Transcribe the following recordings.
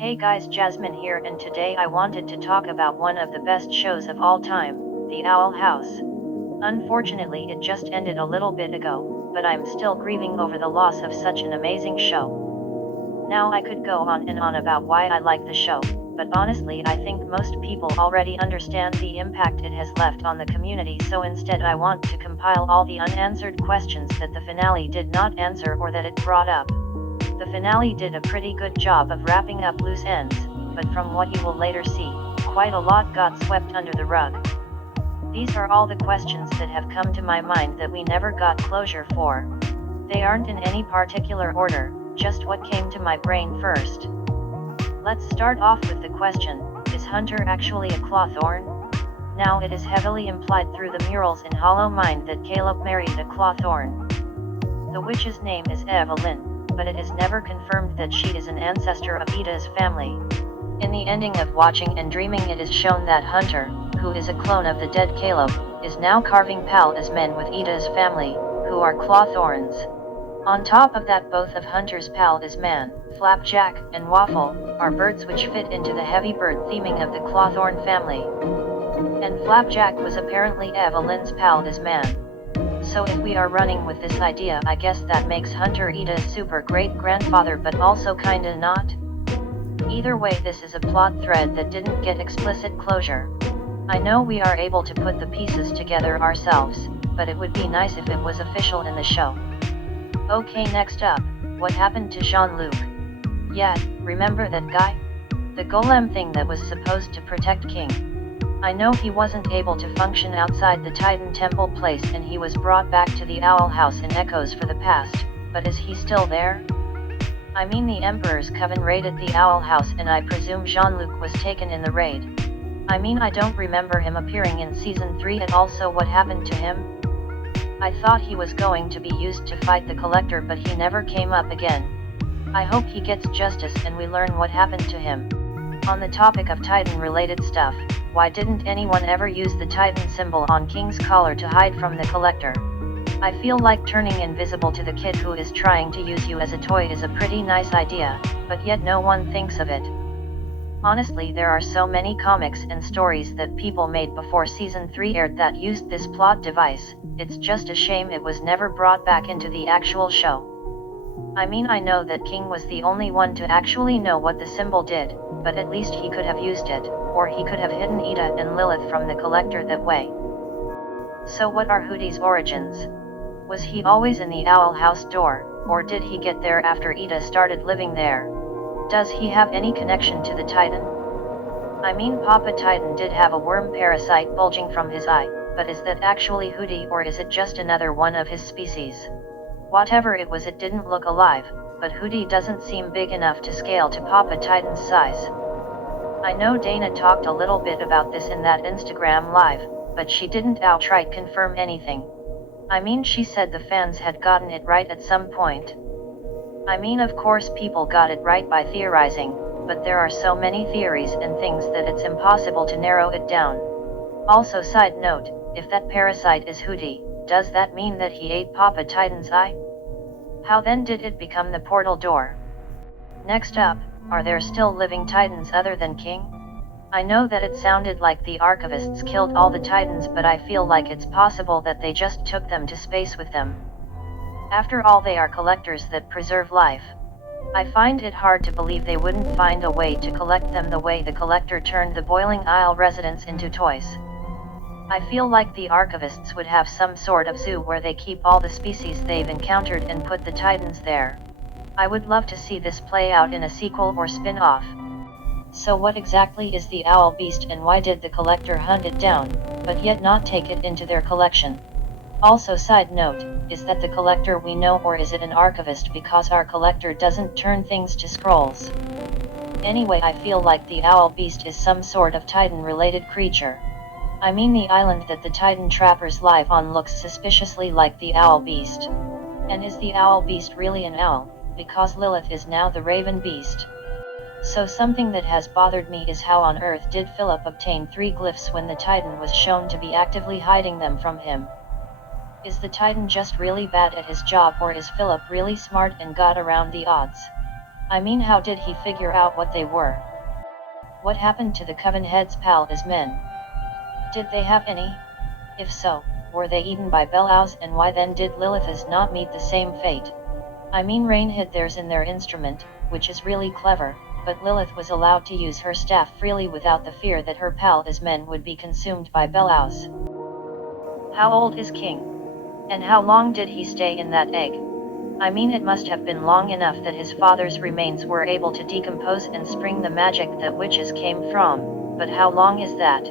Hey guys, Jasmine here, and today I wanted to talk about one of the best shows of all time, The Owl House. Unfortunately, it just ended a little bit ago, but I'm still grieving over the loss of such an amazing show. Now I could go on and on about why I like the show, but honestly I think most people already understand the impact it has left on the community, so instead I want to compile all the unanswered questions that the finale did not answer or that it brought up. The finale did a pretty good job of wrapping up loose ends, but from what you will later see, quite a lot got swept under the rug. These are all the questions that have come to my mind that we never got closure for. They aren't in any particular order, just what came to my brain first. Let's start off with the question, is Hunter actually a Clawthorn? Now it is heavily implied through the murals in Hollow Mind that Caleb married a Clawthorn. The witch's name is Evelyn, but it is never confirmed that she is an ancestor of Ida's family. In the ending of Watching and Dreaming, it is shown that Hunter, who is a clone of the dead Caleb, is now carving pal as men with Ida's family, who are Clawthorns. On top of that, both of Hunter's pal is man, Flapjack, and Waffle, are birds which fit into the heavy bird theming of the Clawthorn family. And Flapjack was apparently Evelyn's pal as man. So if we are running with this idea, I guess that makes Hunter Ida's super great grandfather, but also kinda not. Either way, this is a plot thread that didn't get explicit closure. I know we are able to put the pieces together ourselves, but it would be nice if it was official in the show. Okay, next up, what happened to Jean-Luc? Yeah, remember that guy? The golem thing that was supposed to protect King. I know he wasn't able to function outside the Titan Temple place and he was brought back to the Owl House in Echoes for the past, but is he still there? I mean, the Emperor's Coven raided the Owl House and I presume Jean-Luc was taken in the raid. I mean, I don't remember him appearing in Season 3 at all, so what happened to him? I thought he was going to be used to fight the Collector, but he never came up again. I hope he gets justice and we learn what happened to him. On the topic of Titan-related stuff, why didn't anyone ever use the Titan symbol on King's collar to hide from the Collector? I feel like turning invisible to the kid who is trying to use you as a toy is a pretty nice idea, but yet no one thinks of it. Honestly, there are so many comics and stories that people made before Season 3 aired that used this plot device. It's just a shame it was never brought back into the actual show. I mean, I know that King was the only one to actually know what the symbol did, but at least he could have used it, or he could have hidden Ida and Lilith from the Collector that way. So what are Hoodie's origins? Was he always in the Owl House door, or did he get there after Ida started living there? Does he have any connection to the Titan? I mean, Papa Titan did have a worm parasite bulging from his eye, but is that actually Hoodie, or is it just another one of his species? Whatever it was, it didn't look alive, but Hoodie doesn't seem big enough to scale to Papa Titan's size. I know Dana talked a little bit about this in that Instagram live, but she didn't outright confirm anything. I mean, she said the fans had gotten it right at some point. I mean, of course people got it right by theorizing, but there are so many theories and things that it's impossible to narrow it down. Also, side note, if that parasite is Hoodie, does that mean that he ate Papa Titan's eye? How then did it become the portal door? Next up, are there still living Titans other than King? I know that it sounded like the Archivists killed all the Titans, but I feel like it's possible that they just took them to space with them. After all, they are collectors that preserve life. I find it hard to believe they wouldn't find a way to collect them the way the Collector turned the Boiling Isle residents into toys. I feel like the Archivists would have some sort of zoo where they keep all the species they've encountered and put the Titans there. I would love to see this play out in a sequel or spin-off. So what exactly is the Owl Beast, and why did the Collector hunt it down, but yet not take it into their collection? Also, side note, is that the Collector we know, or is it an Archivist, because our Collector doesn't turn things to scrolls? Anyway, I feel like the Owl Beast is some sort of Titan-related creature. I mean, the island that the Titan trappers live on looks suspiciously like the Owl Beast. And is the Owl Beast really an owl, because Lilith is now the Raven Beast? So something that has bothered me is how on earth did Philip obtain 3 glyphs when the Titan was shown to be actively hiding them from him? Is the Titan just really bad at his job, or is Philip really smart and got around the odds? I mean, how did he figure out what they were? What happened to the Coven heads' pal as men? Did they have any? If so, were they eaten by Belaus, and why then did Lilith's not meet the same fate? I mean, Rain hid theirs in their instrument, which is really clever, but Lilith was allowed to use her staff freely without the fear that her pal as men would be consumed by Belaus. How old is King? And how long did he stay in that egg? I mean, it must have been long enough that his father's remains were able to decompose and spring the magic that witches came from, but how long is that?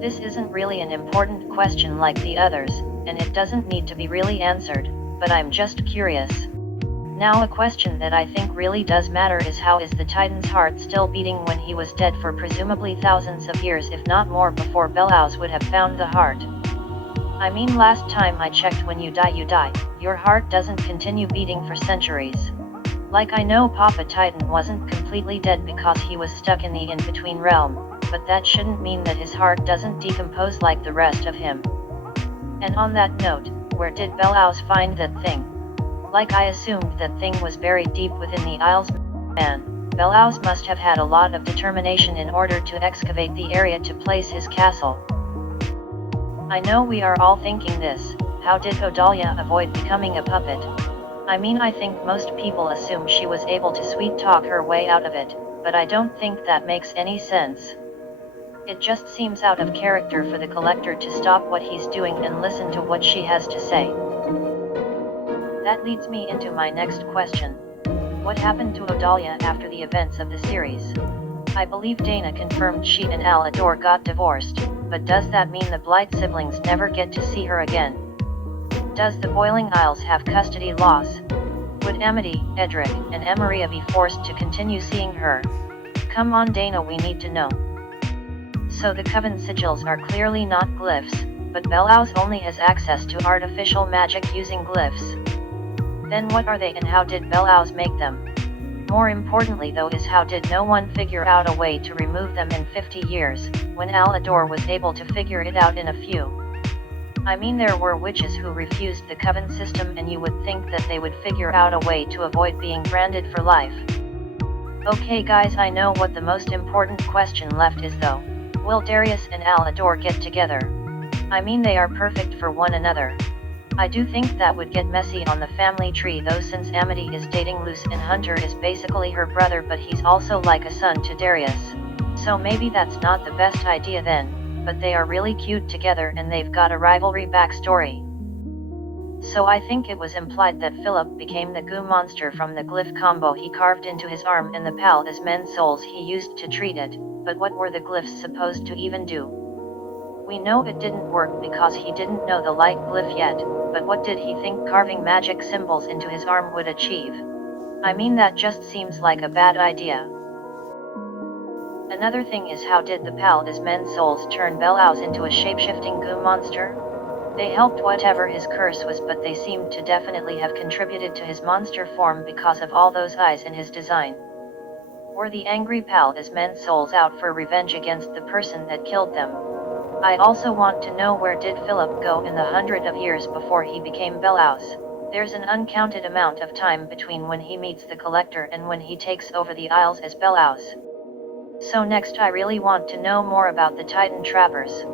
This isn't really an important question like the others, and it doesn't need to be really answered, but I'm just curious. Now, a question that I think really does matter is, how is the Titan's heart still beating when he was dead for presumably thousands of years, if not more, before Belaus would have found the heart? I mean, last time I checked, when you die you die, your heart doesn't continue beating for centuries. Like, I know Papa Titan wasn't completely dead because he was stuck in the in-between realm, but that shouldn't mean that his heart doesn't decompose like the rest of him. And on that note, where did Belaus find that thing? Like, I assumed that thing was buried deep within the Isles. Man, Belaus must have had a lot of determination in order to excavate the area to place his castle. I know we are all thinking this: how did Odalia avoid becoming a puppet? I mean, I think most people assume she was able to sweet talk her way out of it, but I don't think that makes any sense. It just seems out of character for the collector to stop what he's doing and listen to what she has to say. That leads me into my next question. What happened to Odalia after the events of the series? I believe Dana confirmed she and Alador got divorced, but does that mean the Blight siblings never get to see her again? Does the Boiling Isles have custody loss? Would Amity, Edric, and Emeria be forced to continue seeing her? Come on Dana, we need to know. So the Coven sigils are clearly not glyphs, but Belaus only has access to artificial magic using glyphs. Then what are they, and how did Belaus make them? More importantly though is, how did no one figure out a way to remove them in 50 years, when Alador was able to figure it out in a few? I mean, there were witches who refused the Coven system, and you would think that they would figure out a way to avoid being branded for life. Okay guys, I know what the most important question left is though. Will Darius and Alador get together? I mean, they are perfect for one another. I do think that would get messy on the family tree though, since Amity is dating Luce and Hunter is basically her brother, but he's also like a son to Darius. So maybe that's not the best idea then, but they are really cute together and they've got a rivalry backstory. So I think it was implied that Philip became the goo monster from the glyph combo he carved into his arm and the pal as men souls he used to treat it, but what were the glyphs supposed to even do? We know it didn't work because he didn't know the light glyph yet, but what did he think carving magic symbols into his arm would achieve? I mean, that just seems like a bad idea. Another thing is, how did the pal as men souls turn Belaus into a shapeshifting goo monster? They helped whatever his curse was, but they seemed to definitely have contributed to his monster form because of all those eyes in his design. Were the angry pal as men souls out for revenge against the person that killed them? I also want to know, where did Philip go in the 100 of years before he became Belaus? There's an uncounted amount of time between when he meets the Collector and when he takes over the Isles as Belaus. So next, I really want to know more about the Titan trappers.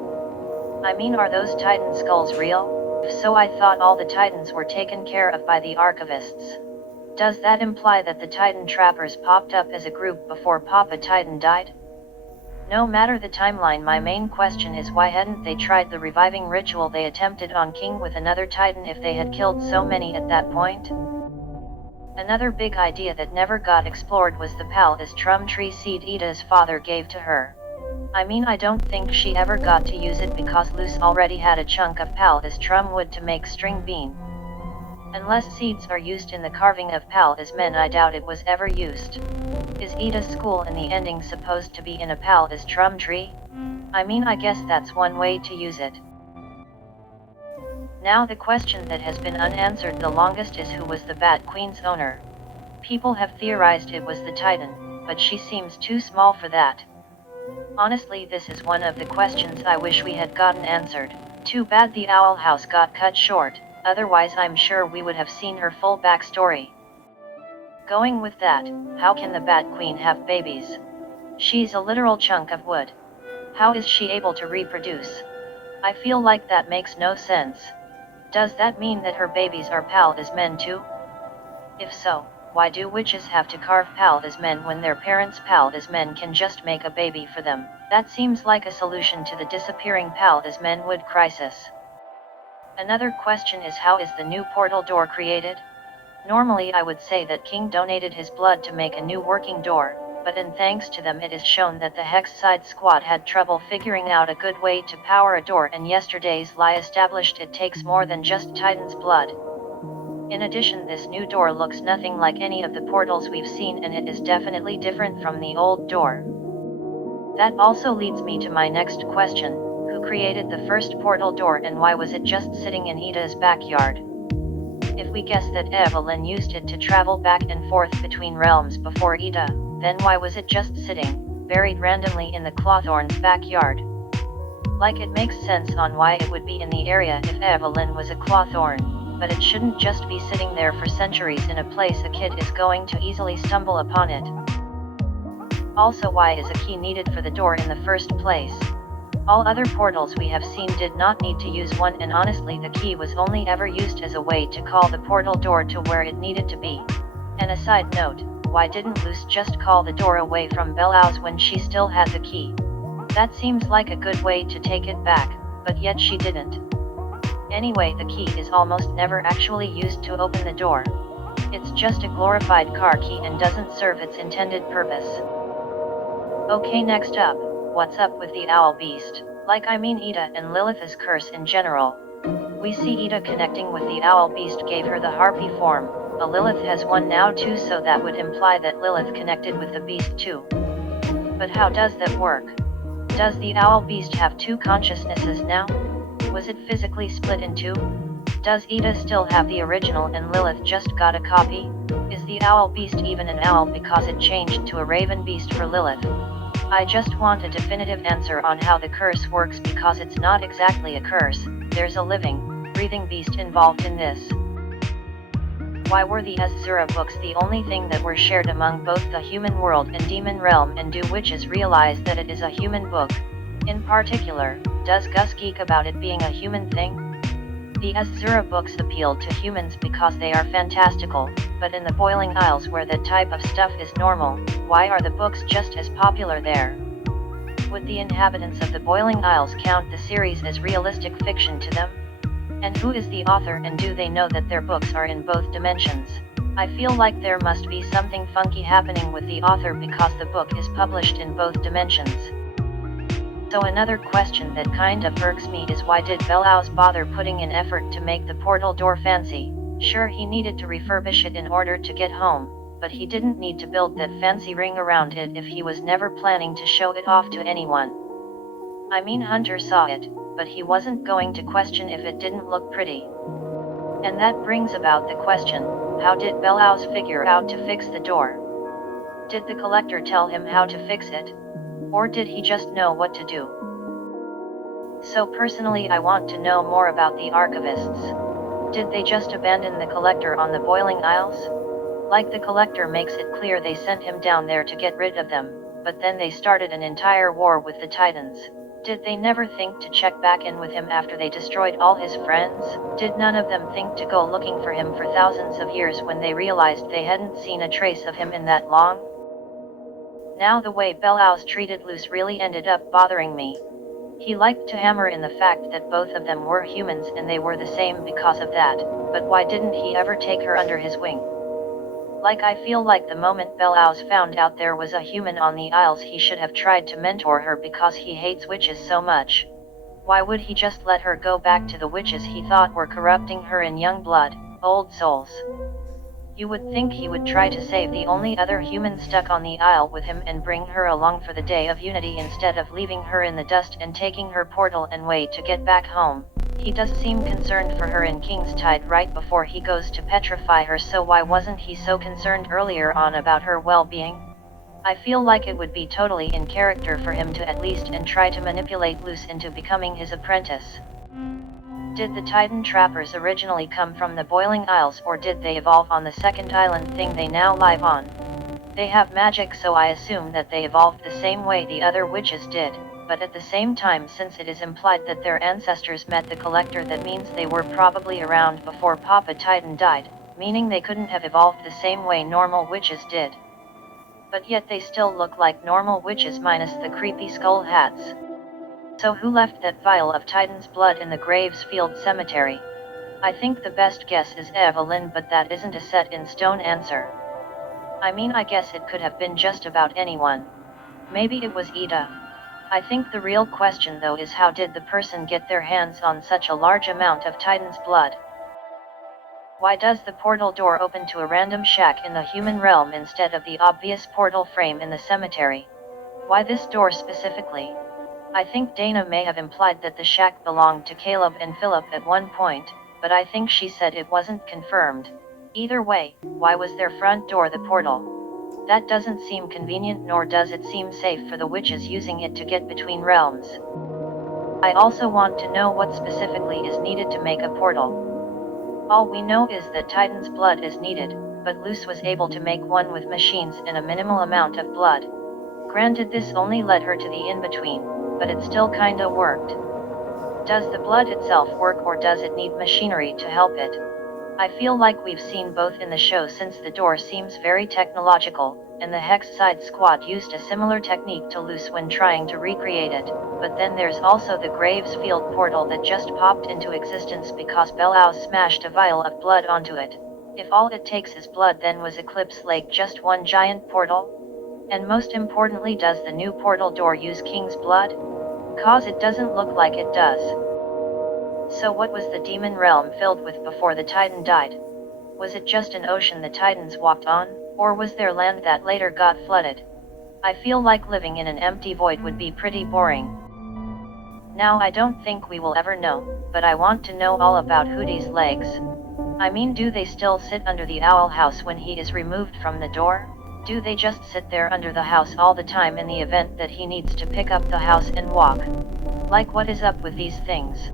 I mean, are those Titan skulls real? If so, I thought all the Titans were taken care of by the archivists. Does that imply that the Titan trappers popped up as a group before Papa Titan died? No matter the timeline, my main question is, why hadn't they tried the reviving ritual they attempted on King with another Titan if they had killed so many at that point? Another big idea that never got explored was the pal as Trum tree seed Ida's father gave to her. I mean, I don't think she ever got to use it because Luce already had a chunk of pal as Trum wood to make string bean. Unless seeds are used in the carving of pal as men, I doubt it was ever used. Is Ida's school in the ending supposed to be in a pal as Trum tree? I mean, I guess that's one way to use it. Now the question that has been unanswered the longest is, who was the Bat Queen's owner? People have theorized it was the Titan, but she seems too small for that. Honestly, this is one of the questions I wish we had gotten answered. Too bad the Owl House got cut short, otherwise I'm sure we would have seen her full backstory. Going with that, how can the Bat Queen have babies? She's a literal chunk of wood. How is she able to reproduce? I feel like that makes no sense. Does that mean that her babies are pal as men too? If so, why do witches have to carve pal as men when their parents' pal as men can just make a baby for them? That seems like a solution to the disappearing pal as men wood crisis. Another question is, how is the new portal door created? Normally I would say that King donated his blood to make a new working door, but in thanks to them it is shown that the Hexside squad had trouble figuring out a good way to power a door, and yesterday's lie established it takes more than just Titan's blood. In addition, this new door looks nothing like any of the portals we've seen, and it is definitely different from the old door. That also leads me to my next question: who created the first portal door, and why was it just sitting in Ida's backyard? If we guess that Evelyn used it to travel back and forth between realms before Ida, then why was it just sitting, buried randomly in the Clawthorn's backyard? Like, it makes sense on why it would be in the area if Evelyn was a Clawthorn, but it shouldn't just be sitting there for centuries in a place a kid is going to easily stumble upon it. Also, why is a key needed for the door in the first place? All other portals we have seen did not need to use one, and honestly the key was only ever used as a way to call the portal door to where it needed to be. And a side note, why didn't Luce just call the door away from Bellows when she still had the key? That seems like a good way to take it back, but yet she didn't. Anyway, the key is almost never actually used to open the door. It's just a glorified car key and doesn't serve its intended purpose. Okay, next up, what's up with the owl beast? Ida and Lilith's curse in general. We see Ida connecting with the owl beast gave her the harpy form, but Lilith has one now too, so that would imply that Lilith connected with the beast too. But how does that work? Does the owl beast have two consciousnesses now? Was it physically split in two? Does Ida still have the original and Lilith just got a copy? Is the owl beast even an owl because it changed to a raven beast for Lilith? I just want a definitive answer on how the curse works, because it's not exactly a curse, there's a living, breathing beast involved in this. Why were the Azura books the only thing that were shared among both the human world and demon realm, and do witches realize that it is a human book? In particular, does Gus geek about it being a human thing? The Azura books appealed to humans because they are fantastical, but in the Boiling Isles where that type of stuff is normal, why are the books just as popular there? Would the inhabitants of the Boiling Isles count the series as realistic fiction to them? And who is the author, and do they know that their books are in both dimensions? I feel like there must be something funky happening with the author because the book is published in both dimensions. So another question that kind of irks me is, why did Bellows bother putting in effort to make the portal door fancy? Sure, he needed to refurbish it in order to get home, but he didn't need to build that fancy ring around it if he was never planning to show it off to anyone. I mean, Hunter saw it, but he wasn't going to question if it didn't look pretty. And that brings about the question, how did Bellows figure out to fix the door? Did the collector tell him how to fix it? Or did he just know what to do? So personally, I want to know more about the archivists. Did they just abandon the collector on the Boiling Isles? Like, the collector makes it clear they sent him down there to get rid of them, but then they started an entire war with the Titans. Did they never think to check back in with him after they destroyed all his friends? Did none of them think to go looking for him for thousands of years when they realized they hadn't seen a trace of him in that long? Now, the way Bellows treated Luce really ended up bothering me. He liked to hammer in the fact that both of them were humans and they were the same because of that, but why didn't he ever take her under his wing? Like, I feel like the moment Bellows found out there was a human on the Isles, he should have tried to mentor her because he hates witches so much. Why would he just let her go back to the witches he thought were corrupting her in young blood, old souls? You would think he would try to save the only other human stuck on the Isle with him and bring her along for the Day of Unity instead of leaving her in the dust and taking her portal and way to get back home. He does seem concerned for her in Kingstide right before he goes to petrify her, so why wasn't he so concerned earlier on about her well-being? I feel like it would be totally in character for him to at least and try to manipulate Luce into becoming his apprentice. Did the Titan trappers originally come from the Boiling Isles, or did they evolve on the second island thing they now live on? They have magic, so I assume that they evolved the same way the other witches did, but at the same time, since it is implied that their ancestors met the Collector, that means they were probably around before Papa Titan died, meaning they couldn't have evolved the same way normal witches did. But yet they still look like normal witches minus the creepy skull hats. So who left that vial of Titan's blood in the Graves Field Cemetery? I think the best guess is Evelyn, but that isn't a set-in-stone answer. I mean, I guess it could have been just about anyone. Maybe it was Ida. I think the real question though is, how did the person get their hands on such a large amount of Titan's blood? Why does the portal door open to a random shack in the human realm instead of the obvious portal frame in the cemetery? Why this door specifically? I think Dana may have implied that the shack belonged to Caleb and Philip at one point, but I think she said it wasn't confirmed. Either way, why was their front door the portal? That doesn't seem convenient, nor does it seem safe for the witches using it to get between realms. I also want to know what specifically is needed to make a portal. All we know is that Titan's blood is needed, but Luce was able to make one with machines and a minimal amount of blood. Granted, this only led her to the in-between, but it still kinda worked. Does the blood itself work, or does it need machinery to help it? I feel like we've seen both in the show, since the door seems very technological, and the Hexside squad used a similar technique to Luce when trying to recreate it, but then there's also the Graves Field portal that just popped into existence because Bellows smashed a vial of blood onto it. If all it takes is blood, then was Eclipse Lake just one giant portal? And most importantly, does the new portal door use King's blood? Cause it doesn't look like it does. So what was the demon realm filled with before the Titan died? Was it just an ocean the Titans walked on, or was there land that later got flooded? I feel like living in an empty void would be pretty boring. Now I don't think we will ever know, but I want to know all about Hootie's legs. I mean, do they still sit under the owl house when he is removed from the door? Do they just sit there under the house all the time in the event that he needs to pick up the house and walk? Like, what is up with these things?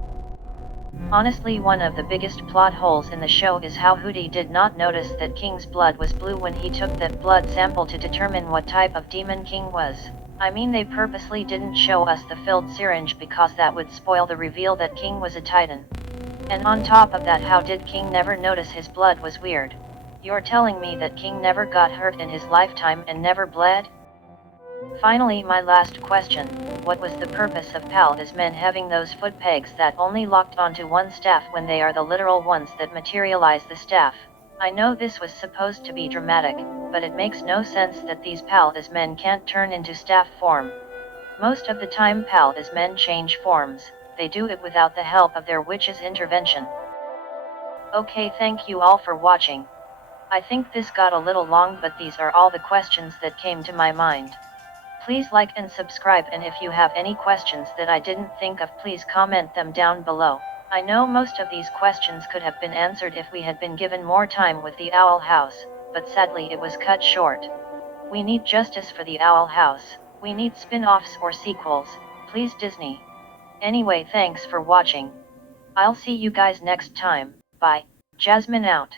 Honestly, one of the biggest plot holes in the show is how Hootie did not notice that King's blood was blue when he took that blood sample to determine what type of demon King was. I mean, they purposely didn't show us the filled syringe because that would spoil the reveal that King was a Titan. And on top of that, how did King never notice his blood was weird? You're telling me that King never got hurt in his lifetime and never bled? Finally, my last question, what was the purpose of Pal's men having those foot pegs that only locked onto one staff when they are the literal ones that materialize the staff? I know this was supposed to be dramatic, but it makes no sense that these Pal's men can't turn into staff form. Most of the time Pal's men change forms, they do it without the help of their witch's intervention. Okay, thank you all for watching. I think this got a little long, but these are all the questions that came to my mind. Please like and subscribe, and if you have any questions that I didn't think of, please comment them down below. I know most of these questions could have been answered if we had been given more time with the Owl House, but sadly it was cut short. We need justice for the Owl House. We need spin-offs or sequels, please Disney. Anyway, thanks for watching. I'll see you guys next time. Bye. Jasmine out.